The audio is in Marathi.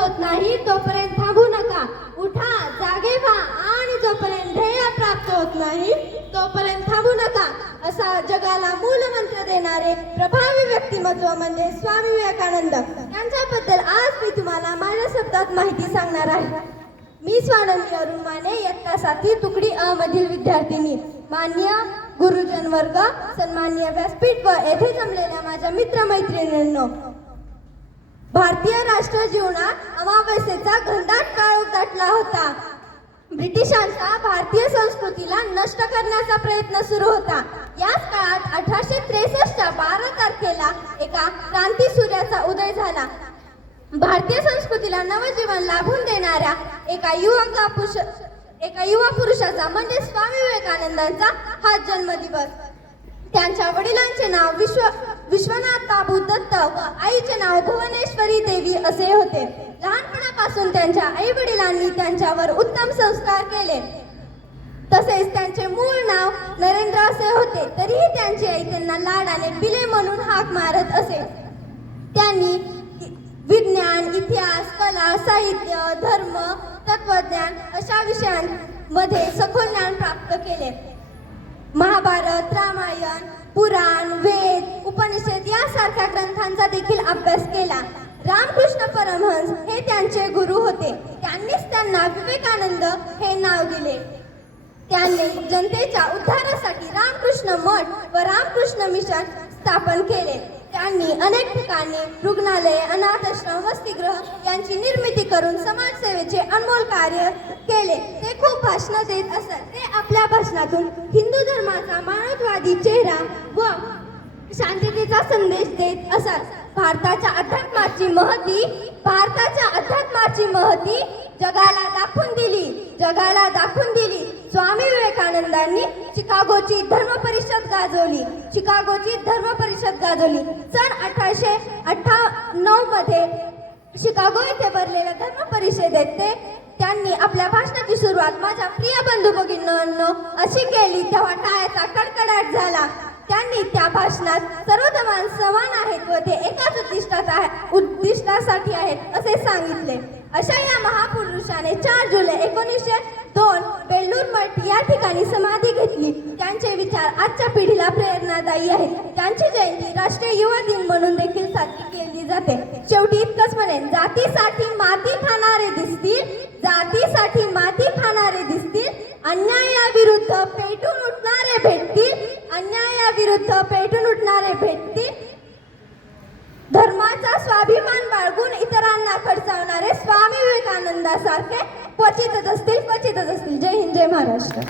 होत नाही तोपर्यंत थांबू नका. उठा, जागे व्हा आणि जोपर्यंत ध्येय प्राप्त होत नाही तोपर्यंत थांबू नका. असा जगाला मूलमंत्र देणारे प्रभावी व्यक्तिमत्व म्हणजे स्वामी विवेकानंद. त्यांच्याबद्दल आज मी तुम्हाला माझ्या शब्दात माहिती सांगणार आहे. मी स्वानंदी अरुण माने, इयत्ता 7वी तुकडी अ मधील विद्यार्थिनी. मान्य गुरुजन वर्ग, सन्माननीय व्यासपीठ व येथे जमलेल्या माझ्या मित्रमैत्रिणींनो, भारतीय राष्ट्र जीवनात अमावस्येचा घनदाट काळ दाटला होता. ब्रिटिशांचा भारतीय संस्कृतीला नष्ट करण्याचा प्रयत्न सुरू होता. याच काळात 1863च्या 12 तारखेला एका क्रांती सूर्याचा उदय झाला. भारतीय संस्कृतीला नवजीवन लाभून देणाऱ्या एका युवा पुरुषाचा म्हणजे स्वामी विवेकानंदांचा हा जन्मदिवस. त्यांच्या वडिलांचे नाव विश्वनाथ बाबू दत्त व आईचे नाव भुवनेश्वरी देवी असे होते. लहानपणापासून त्यांच्या आई वडिलांनी त्यांच्यावर उत्तम संस्कार केले. तसेच त्यांचे मूळ नाव नरेंद्र असे होते, तरीही त्यांची आई त्यांना लाडाने पिले म्हणून हाक मारत असे. त्यांनी विज्ञान, इतिहास, कला, साहित्य, धर्म, तत्वज्ञान अशा विषयांमध्ये सखोल ज्ञान प्राप्त केले. महाभारत, रामायण, पुराण, वेद, उपनिषद यासारख्या ग्रंथांचा देखील अभ्यास केला. रामकृष्ण परमहंस हे त्यांचे गुरु होते. त्यांनीच त्यांना विवेकानंद हे नाव दिले. त्यांनी जनतेच्या उद्धारासाठी रामकृष्ण मठ व रामकृष्ण मिशन स्थापन केले. त्यांनी अनेक ठिकाणी रुग्णालये, अनाथाश्रम, वसतिगृह यांची निर्मिती करून समाजसेवेचे अनमोल कार्य केले. ते खूप भाषणे देत असत. ते आपल्या भाषणातून हिंदू धर्माचा मानवतावादी चेहरा व शांततेचा संदेश देत असत. भारताच्या अध्यात्माची महती जगाला दाखवून दिली. स्वामी विवेकानंदांनी शिकागोची धर्म परिषद गाजवली. सन 1898 मध्ये शिकागो येथे भरलेल्या धर्म परिषदेत त्यांनी आपल्या भाषणाची सुरुवात माझ्या प्रिय बंधू भगिनींनो अशी केली तेव्हा टाळ्याचा कडकडाट झाला. त्यांनी त्या भाषणात सर्व धर्म समान आहेत व ते एकाच उद्दिष्टासाठी आहेत असे सांगितले. अशा या महापुरुषाने 4 जुलै 1902 बेल्लूर मठ या ठिकाणी समाधी घेतली. त्यांचे विचार आजच्या पिढीला प्रेरणादायी आहेत. त्यांची जयंती राष्ट्रीय युवा दिन म्हणून देखील साजरी केली जाते. शेवटी इतकंच म्हणेन, जातीसाठी माती खाणारे दिसतील, अन्यायाविरुद्ध पेटून उठणारे भेटतील, धर्माचा स्वाभिमान बाळगून इतरांना खडसावणारे स्वामी विवेकानंदासारखे क्वचितच असतील. जय हिंद, जय महाराष्ट्र.